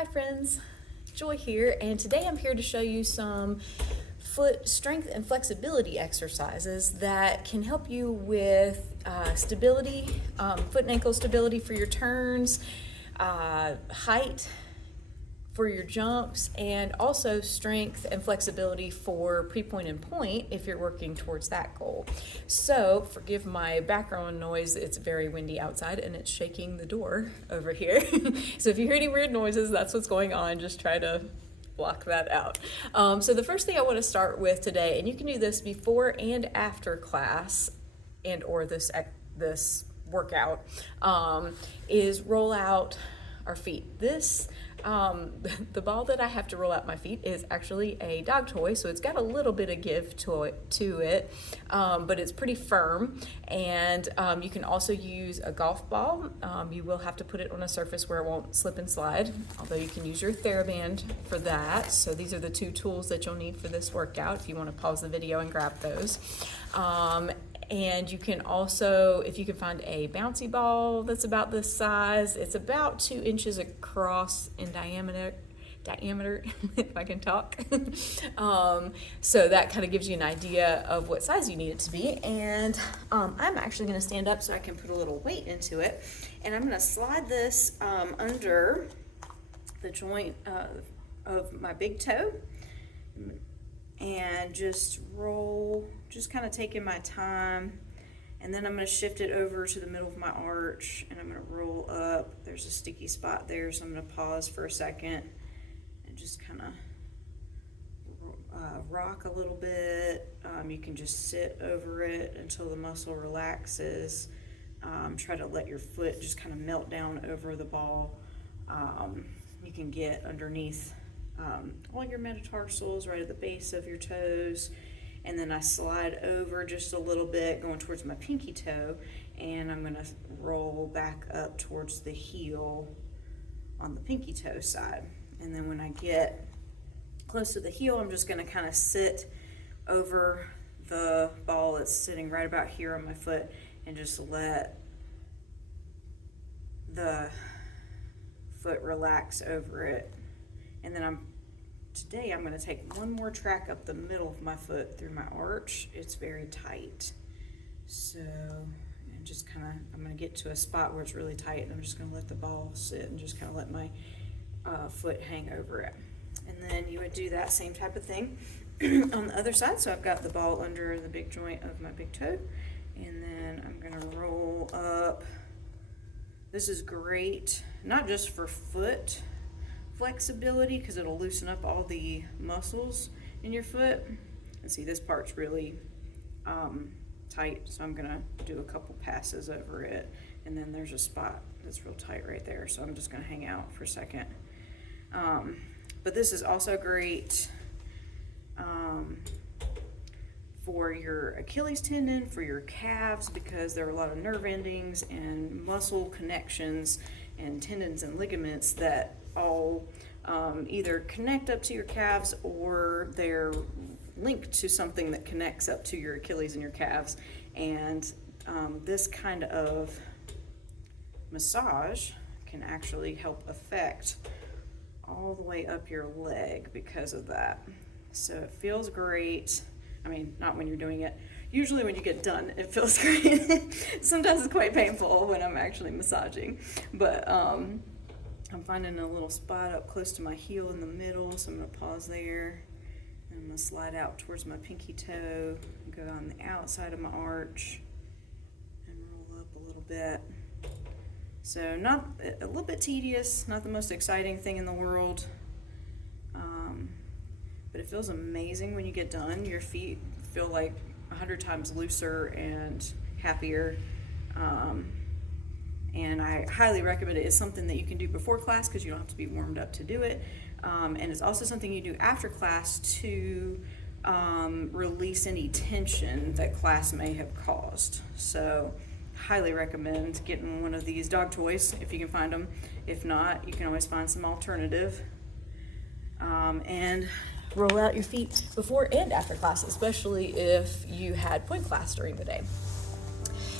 Hi friends, Joy here, and today I'm here to show you some foot strength and flexibility exercises that can help you with stability, foot and ankle stability for your turns, height for your jumps, and also strength and flexibility for pre-point and point if you're working towards that goal. So forgive my background noise, it's very windy outside and it's shaking the door over here. So if you hear any weird noises, that's what's going on. Just try to block that out. So the first thing I want to start with today, and you can do this before and after class and or this workout, is roll out our feet. The ball that I have to roll out my feet is actually a dog toy, so it's got a little bit of give to it, but it's pretty firm. And you can also use a golf ball. You will have to put it on a surface where it won't slip and slide, although you can use your TheraBand for that. So these are the two tools that you'll need for this workout if you want to pause the video and grab those. And you can also, if you can find a bouncy ball that's about this size, it's about 2 inches across in diameter, if I can talk. So that kind of gives you an idea of what size you need it to be. And I'm actually going to stand up so I can put a little weight into it. And I'm going to slide this under the joint of my big toe and just roll, just kind of taking my time. And then I'm going to shift it over to the middle of my arch and I'm going to roll up. There's a sticky spot there, so I'm going to pause for a second and just kind of rock a little bit. You can just sit over it until the muscle relaxes. Try to let your foot just kind of melt down over the ball. You can get underneath all your metatarsals right at the base of your toes, and then I slide over just a little bit going towards my pinky toe, and I'm going to roll back up towards the heel on the pinky toe side. And then when I get close to the heel, I'm just going to kind of sit over the ball that's sitting right about here on my foot and just let the foot relax over it. And then today I'm going to take one more track up the middle of my foot through my arch. It's very tight. So and just kind of, I'm going to get to a spot where it's really tight, and I'm just going to let the ball sit and just kind of let my foot hang over it. And then you would do that same type of thing on the other side. So I've got the ball under the big joint of my big toe, and then I'm going to roll up. This is great, not just for foot flexibility, because it'll loosen up all the muscles in your foot. And see, this part's really tight, so I'm gonna do a couple passes over it, and then there's a spot that's real tight right there, so I'm just gonna hang out for a second. But this is also great for your Achilles tendon, for your calves, because there are a lot of nerve endings and muscle connections and tendons and ligaments that all either connect up to your calves, or they're linked to something that connects up to your Achilles and your calves. And this kind of massage can actually help affect all the way up your leg because of that. So it feels great. I mean, not when you're doing it. Usually when you get done, it feels great. Sometimes it's quite painful when I'm actually massaging. But I'm finding a little spot up close to my heel in the middle, so I'm going to pause there. And I'm going to slide out towards my pinky toe, go on the outside of my arch, and roll up a little bit. So not a little bit tedious, not the most exciting thing in the world, but it feels amazing when you get done. Your feet feel like 100 times looser and happier. And I highly recommend it. It's something that you can do before class because you don't have to be warmed up to do it. And it's also something you do after class to release any tension that class may have caused. So highly recommend getting one of these dog toys if you can find them. If not, you can always find some alternative. And roll out your feet before and after class, especially if you had point class during the day.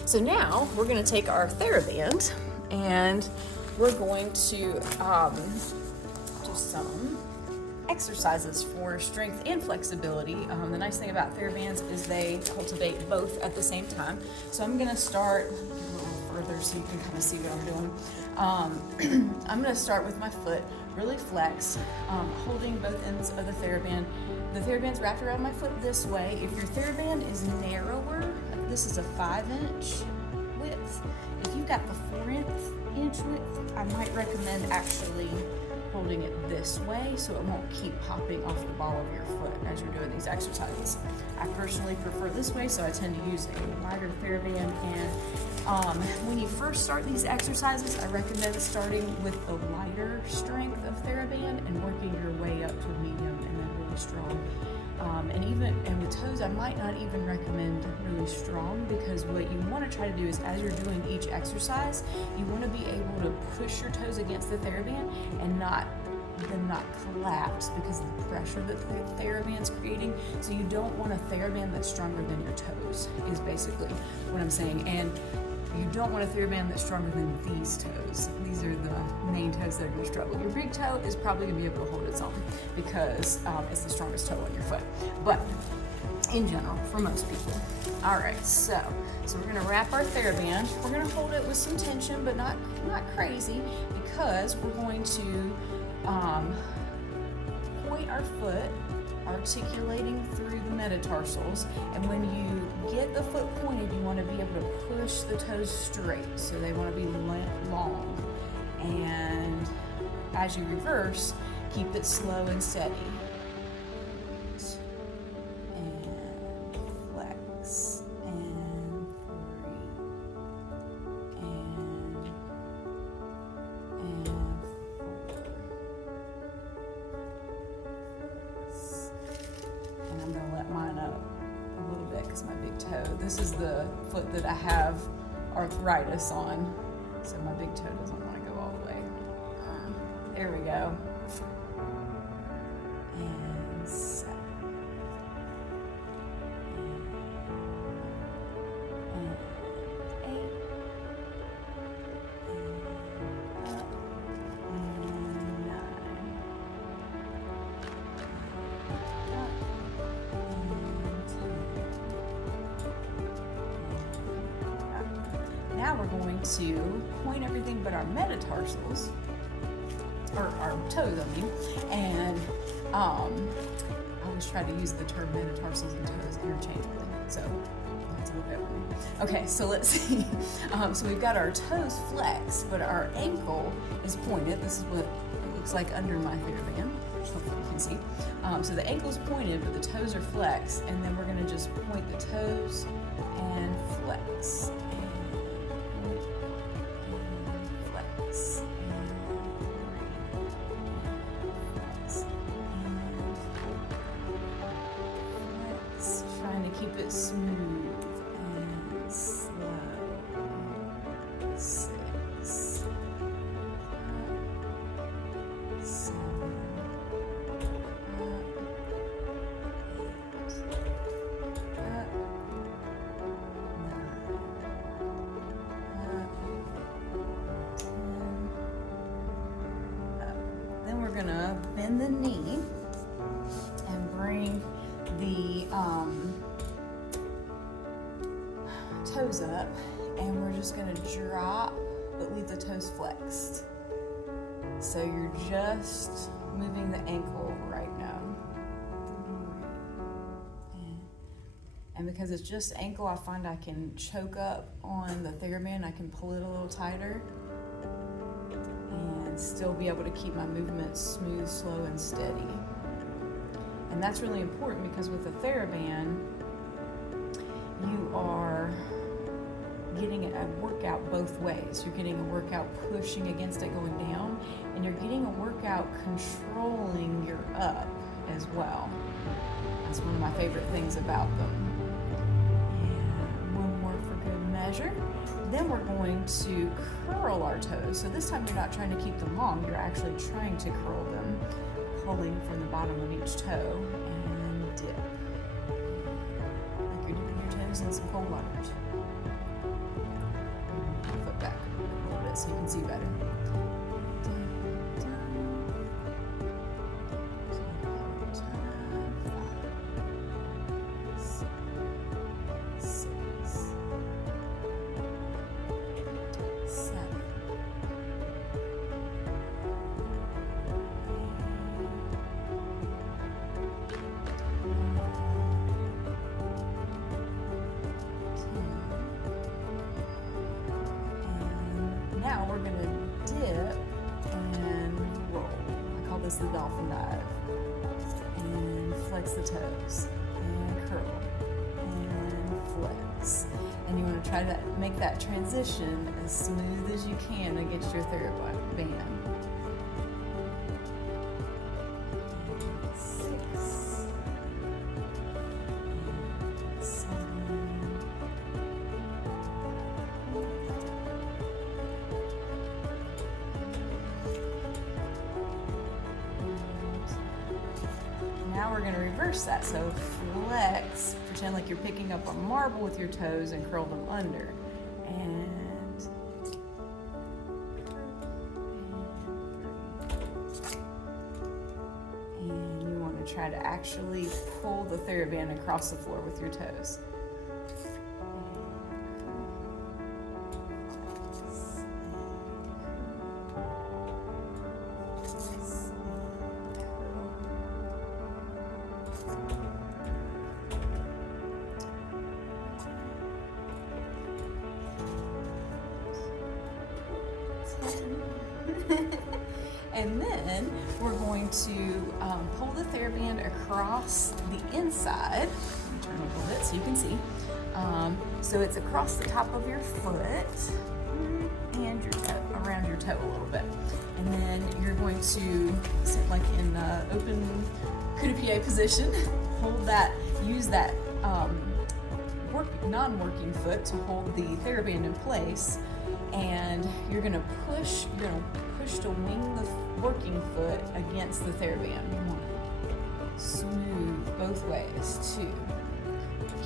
So now we're going to take our TheraBand and we're going to some exercises for strength and flexibility. The nice thing about TheraBands is they cultivate both at the same time. So I'm gonna start a little further so you can kind of see what I'm doing. I'm gonna start with my foot really flexed, holding both ends of the TheraBand. The TheraBand's wrapped around my foot this way. If your TheraBand is narrower, this is a 5-inch width. If you've got the 4-inch width, I might recommend actually holding it this way so it won't keep popping off the ball of your foot as you're doing these exercises. I personally prefer this way, so I tend to use a wider TheraBand. And when you first start these exercises, I recommend starting with the lighter strength of TheraBand and working your way up to medium and then really strong. And with toes, I might not even recommend really strong, because what you want to try to do is, as you're doing each exercise, you want to be able to push your toes against the TheraBand and not collapse because of the pressure that the TheraBand's creating. So you don't want a TheraBand that's stronger than your toes, is basically what I'm saying. And you don't want a TheraBand that's stronger than these toes. These are the main toes that are going to struggle. Your big toe is probably going to be able to hold its own because it's the strongest toe on your foot. But in general, for most people. All right, so we're going to wrap our TheraBand. We're going to hold it with some tension, but not crazy, because we're going to point our foot, articulating through the metatarsals. And when you get the foot pointed, you want to be able to push the toes straight, so they want to be long. And as you reverse, keep it slow and steady. And flex, and 3, and 4. And I'm going to let mine up a little bit because my big toe, this is the foot that I have arthritis on, so my big toe doesn't want to go all the way. There we go. And 7. And 8. And up. And 9. Up. Now we're going to point everything but our metatarsals, or our toes, I mean, and I always try to use the term metatarsals and toes interchangeably, so you'll have to look over me. Okay, so let's see. So we've got our toes flexed, but our ankle is pointed. This is what it looks like under my TheraBand, which hopefully you can see. So the ankle's pointed, but the toes are flexed, and then we're going to just point the toes and flex. Trying to keep it smooth and slow. 6, 7, 8, 10, then we're gonna bend the knee and bring the toes up, and we're just going to drop but leave the toes flexed. So you're just moving the ankle right now. And because it's just ankle, I find I can choke up on the TheraBand. I can pull it a little tighter and still be able to keep my movement smooth, slow, and steady. And that's really important, because with the TheraBand, you are getting a workout both ways. You're getting a workout pushing against it going down, and you're getting a workout controlling your up as well. That's one of my favorite things about them. And one more for good measure. Then we're going to curl our toes. So this time you're not trying to keep them long, you're actually trying to curl them, pulling from the bottom of each toe, and dip. Like you're dipping your toes in some cold water. Foot back a little bit so you can see better. twist the dolphin dive. And flex the toes. And curl. And flex. And you want to try to make that transition as smooth as you can against your TheraBand. Now we're going to reverse that. So flex, pretend like you're picking up a marble with your toes and curl them under. And you want to try to actually pull the TheraBand across the floor with your toes. And then we're going to pull the TheraBand across the inside. Turn a little bit so you can see. So it's across the top of your foot and around your toe a little bit. And then you're going to sit like in open coup-de-pied position. Hold that, use that non-working foot to hold the TheraBand in place. And you're gonna push to wing the working foot against the TheraBand. You want to smooth both ways too.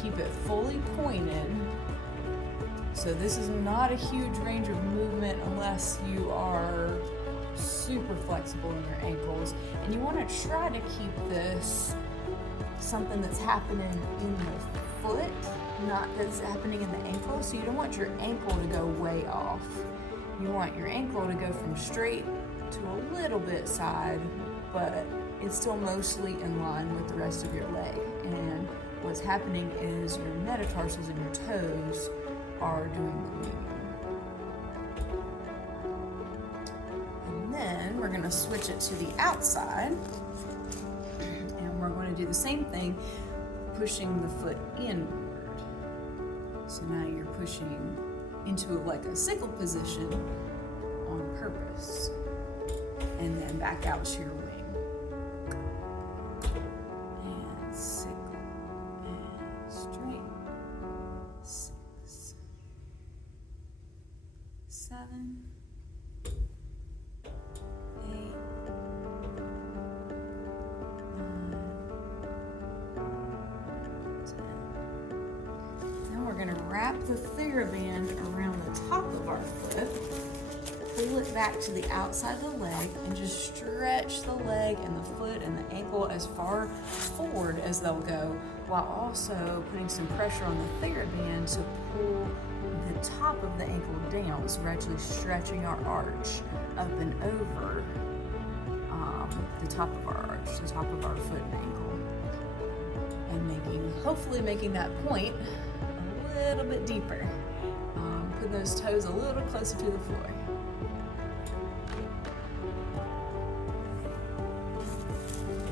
Keep it fully pointed. So this is not a huge range of movement unless you are super flexible in your ankles. And you want to try to keep this something that's happening in the foot, not that's happening in the ankle. So you don't want your ankle to go way off. You want your ankle to go from straight to a little bit side, but it's still mostly in line with the rest of your leg. And what's happening is your metatarsals and your toes are doing the moving. And then we're going to switch it to the outside, and we're going to do the same thing, pushing the foot inward. So now you're pushing into like a sickle position on purpose, and then back out to your wing. And sickle and straight. 6, 7, 8, 9, 10. Then we're going to wrap the TheraBand around the top of our foot, pull it back to the outside of the leg, and just stretch the leg and the foot and the ankle as far forward as they'll go, while also putting some pressure on the TheraBand to pull the top of the ankle down. So we're actually stretching our arch up and over the top of our arch, the top of our foot and ankle, and hopefully making that point a little bit deeper. Put those toes a little closer to the floor.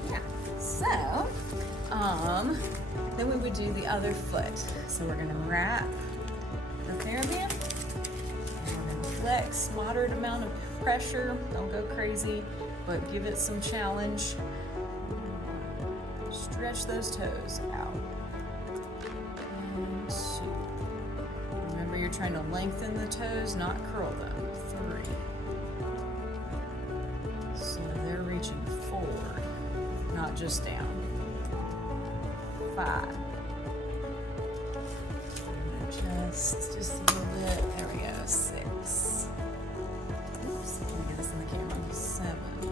Yeah, so then we would do the other foot. So we're gonna wrap the TheraBand, and we're gonna flex, moderate amount of pressure, don't go crazy, but give it some challenge. Stretch those toes out. 1, 2. Remember, you're trying to lengthen the toes, not curl them. 3. So they're reaching forward, not just down. 5. Just a little bit. There we go. 6. Oops, let me get this in the camera. 7. 8,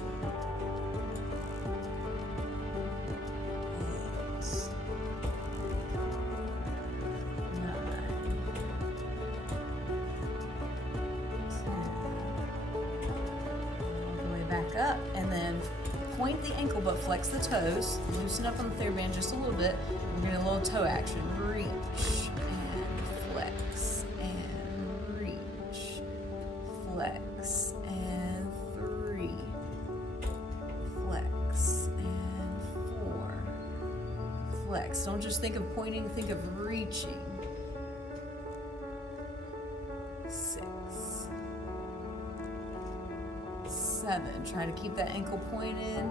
9, 10. Back up, and then point the ankle but flex the toes. Loosen up on the TheraBand just a little bit. We're getting a little toe action. Reach and flex and reach, flex and 3, flex flex. Don't just think of pointing, think of reaching. 6, 7. Try to keep that ankle pointed.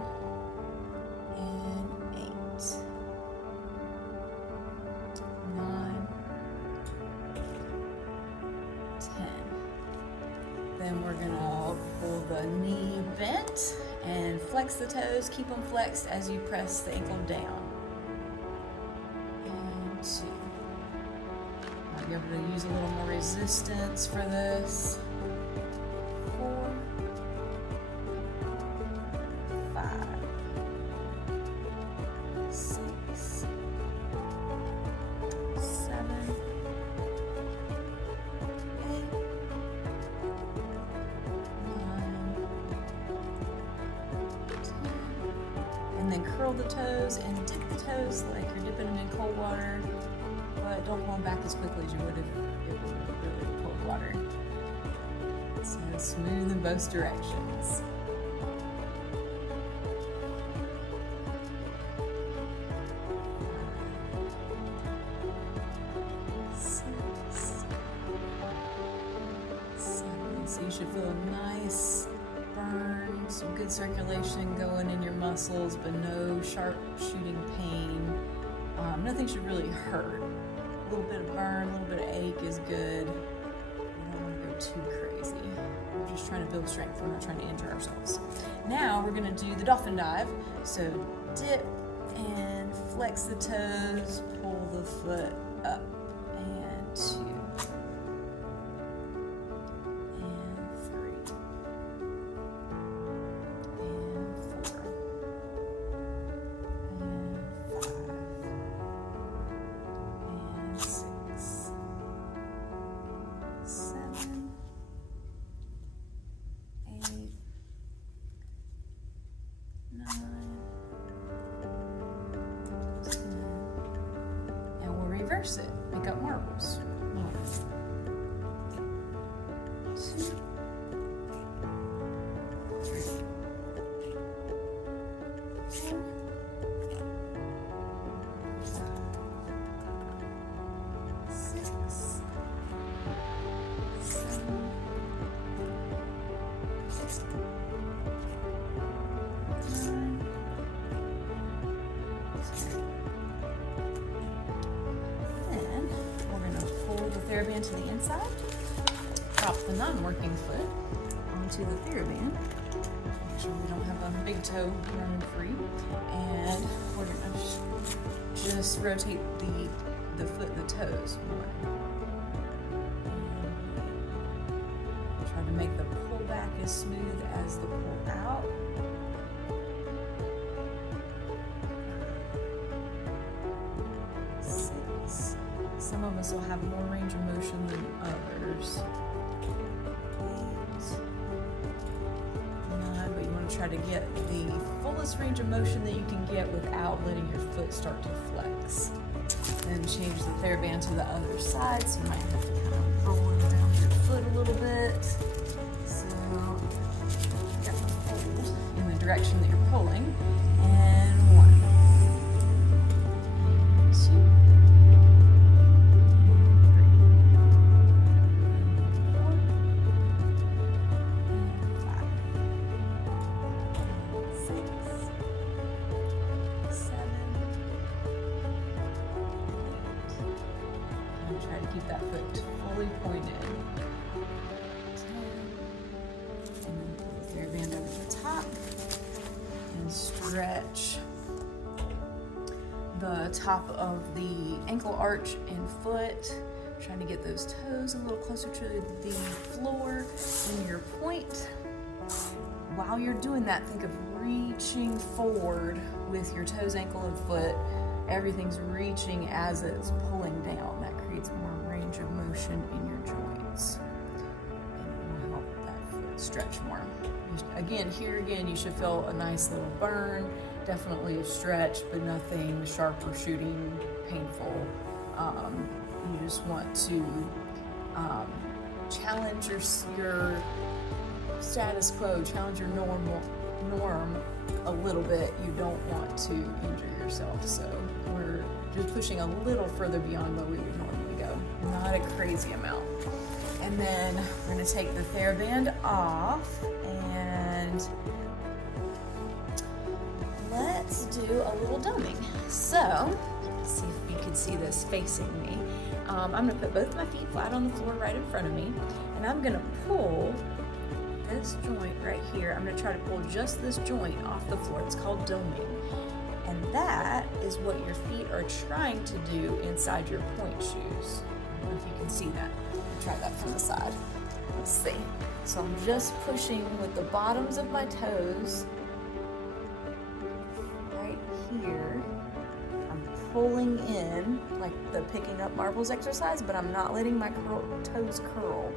And 8, 9, 10. Then we're gonna pull the knee bent and flex the toes. Keep them flexed as you press the ankle down. And 2. Might be able to use a little more resistance for this. 4, 5, 6, 7, 8, 9, 10. And then curl the toes and dip the toes like you're dipping them in cold water, but don't pull them back as quickly as you would if it were really cold water. So smooth in both directions. 6, 7. So you should feel a nice burn, some good circulation going in your muscles, but no sharp shooting pain. Nothing should really hurt. A little bit of burn, a little bit of ache is good. We don't want to go too crazy. We're just trying to build strength. We're not trying to injure ourselves. Now we're going to do the dolphin dive. So dip and flex the toes, pull the foot up, and 2, and 3, and 4, and 5, and 6, 7, 8, 9, 10. And we'll reverse it. Pick up marbles. 1, 2, 3, 4, 5, 6, 7, 9, 10. Then we're going to pull the TheraBand to the inside, drop the non-working foot onto the TheraBand. Make sure we don't have a big toe running free. And we're going to just rotate the foot, the toes more. And try to make the pull back as smooth as the pull out. 6. Some of us will have more range of motion than others. 8, 9, but you want to try to get the fullest range of motion that you can get without letting your foot start to flex. Then change the TheraBand to the other side, so you might have to kind of roll it around your foot a little bit. So get the fold in the direction that you're pulling. And 1, 2, 8. Try to keep that foot fully pointed. 10. And then pull the TheraBand over the top and stretch the top of the ankle arch and foot. Trying to get those toes a little closer to the floor in your point. While you're doing that, think of reaching forward with your toes, ankle, and foot. Everything's reaching as it's pulling down. That creates more range of motion in your joints. And it will help that foot stretch more. Here again, you should feel a nice little burn. Definitely a stretch, but nothing sharp or shooting painful. You just want to challenge your status quo, challenge your norm a little bit. You don't want to injure yourself, so we're just pushing a little further beyond where we would normally go. Not a crazy amount. And then we're going to take the TheraBand off and let's do a little dumbing. So, let's see if you can see this facing me. I'm going to put both my feet flat on the floor right in front of me, and I'm going to pull this joint right here. I'm going to try to pull just this joint off the floor. It's called doming. And that is what your feet are trying to do inside your pointe shoes. I don't know if you can see that. I'll try that from the side. Let's see. So I'm just pushing with the bottoms of my toes right here. I'm pulling in like the picking up marbles exercise, but I'm not letting my toes curl.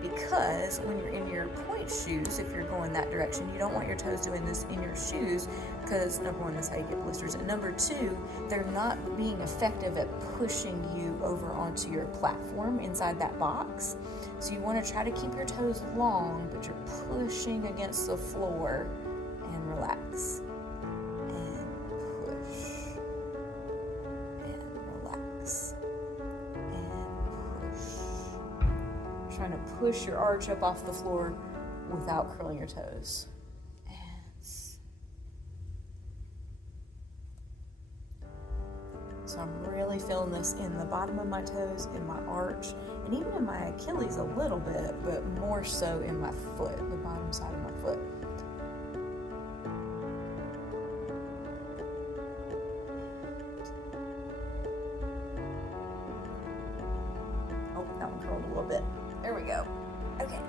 Because when you're in your pointe shoes, if you're going that direction, you don't want your toes doing this in your shoes because number one, that's how you get blisters. And number two, they're not being effective at pushing you over onto your platform inside that box. So you want to try to keep your toes long, but you're pushing against the floor and relax. And push. And relax. Trying to push your arch up off the floor without curling your toes. So I'm really feeling this in the bottom of my toes, in my arch, and even in my Achilles a little bit, but more so in my foot, the bottom side of my foot. Oh, that one curled a little bit. There we go. Okay.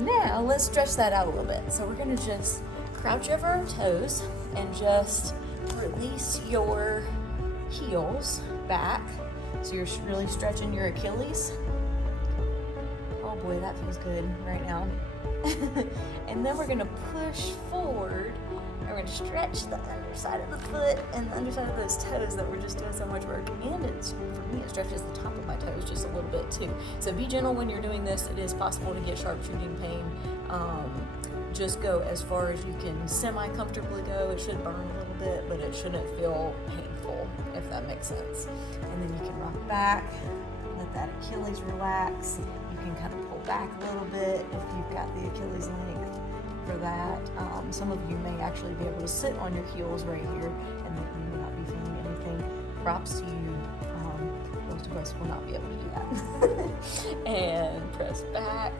Now let's stretch that out a little bit. So we're gonna just crouch over our toes and just release your heels back. So you're really stretching your Achilles. Oh boy, that feels good right now. And then we're gonna push forward. And we're gonna stretch the underside of the foot and the underside of those toes that we're just doing so much work. And it's, for me, it stretches the top of my toes just a little bit too. So be gentle when you're doing this. It is possible to get sharp shooting pain. Just go as far as you can semi-comfortably go. It should burn a little bit, but it shouldn't feel painful, if that makes sense. And then you can rock back, let that Achilles relax. You can kind of pull back a little bit if you've got the Achilles length for that. Some of you may actually be able to sit on your heels right here, and you may not be feeling anything. Props to you. Most of us will not be able to do that. And press back.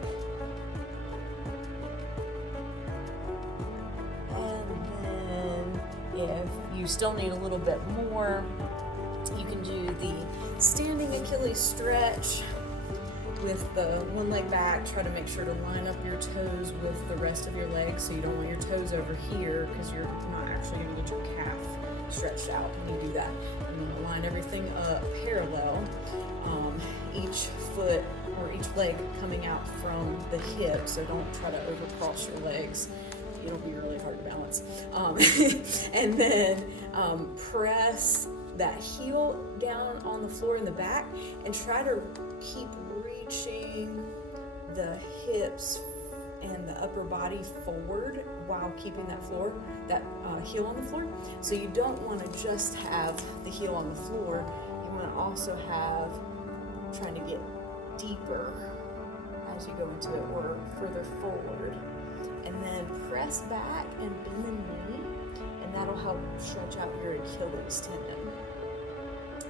If you still need a little bit more, you can do the standing Achilles stretch with the one leg back. Try to make sure to line up your toes with the rest of your legs, so you don't want your toes over here because you're not actually going to get your calf stretched out when you do that. You want to line everything up parallel, each foot or each leg coming out from the hip, so don't try to overcross your legs. It'll be really hard to balance. And then press that heel down on the floor in the back and try to keep reaching the hips and the upper body forward while keeping that heel on the floor. So you don't want to just have the heel on the floor. You want to also have trying to get deeper as you go into it or further forward. And then press back and bend the knee, and that'll help stretch out your Achilles tendon.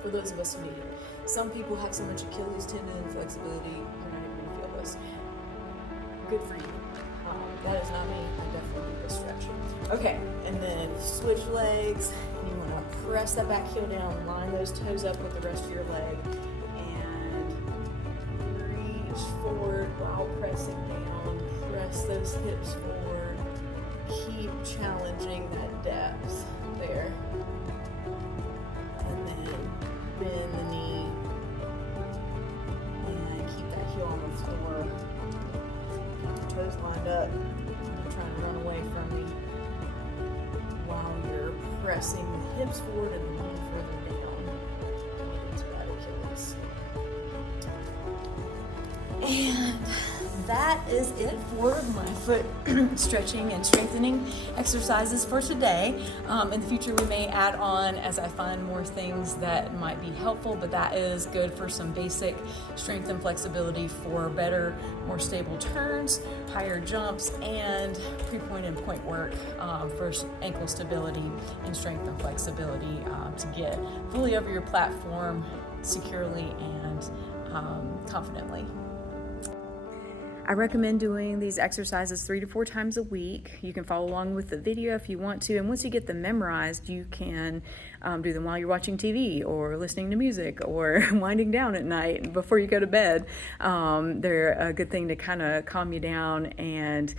For those of us who need it. Some people have so much Achilles tendon flexibility, you're not even gonna feel this. Good for you. That is not me. I definitely need this stretch. Okay, and then switch legs. You wanna press that back heel down, line those toes up with the rest of your leg, and reach forward while pressing down. Press those hips forward. Keep challenging that depth there. And then bend the knee. And keep that heel on the floor. Keep your toes lined up. Don't try to run away from me. While you're pressing the hips forward and the knee further down into that Achilles. And that that is it for my foot stretching and strengthening exercises for today. In the future, we may add on as I find more things that might be helpful, but that is good for some basic strength and flexibility for better, more stable turns, higher jumps, and pre-point and point work for ankle stability and strength and flexibility to get fully over your platform securely and confidently. I recommend doing these exercises 3 to 4 times a week. You can follow along with the video if you want to, and once you get them memorized, you can do them while you're watching TV or listening to music or winding down at night before you go to bed. They're a good thing to kind of calm you down and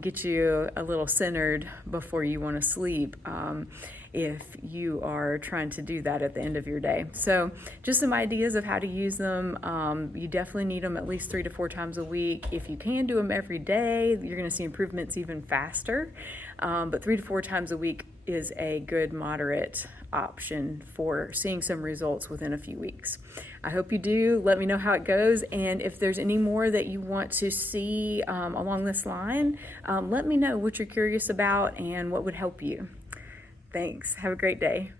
get you a little centered before you want to sleep. If you are trying to do that at the end of your day. So just some ideas of how to use them. You definitely need them at least 3 to 4 times a week. If you can do them every day, you're going to see improvements even faster. But 3 to 4 times a week is a good moderate option for seeing some results within a few weeks. I hope you do. Let me know how it goes, and if there's any more that you want to see along this line, let me know what you're curious about and what would help you. Thanks. Have a great day.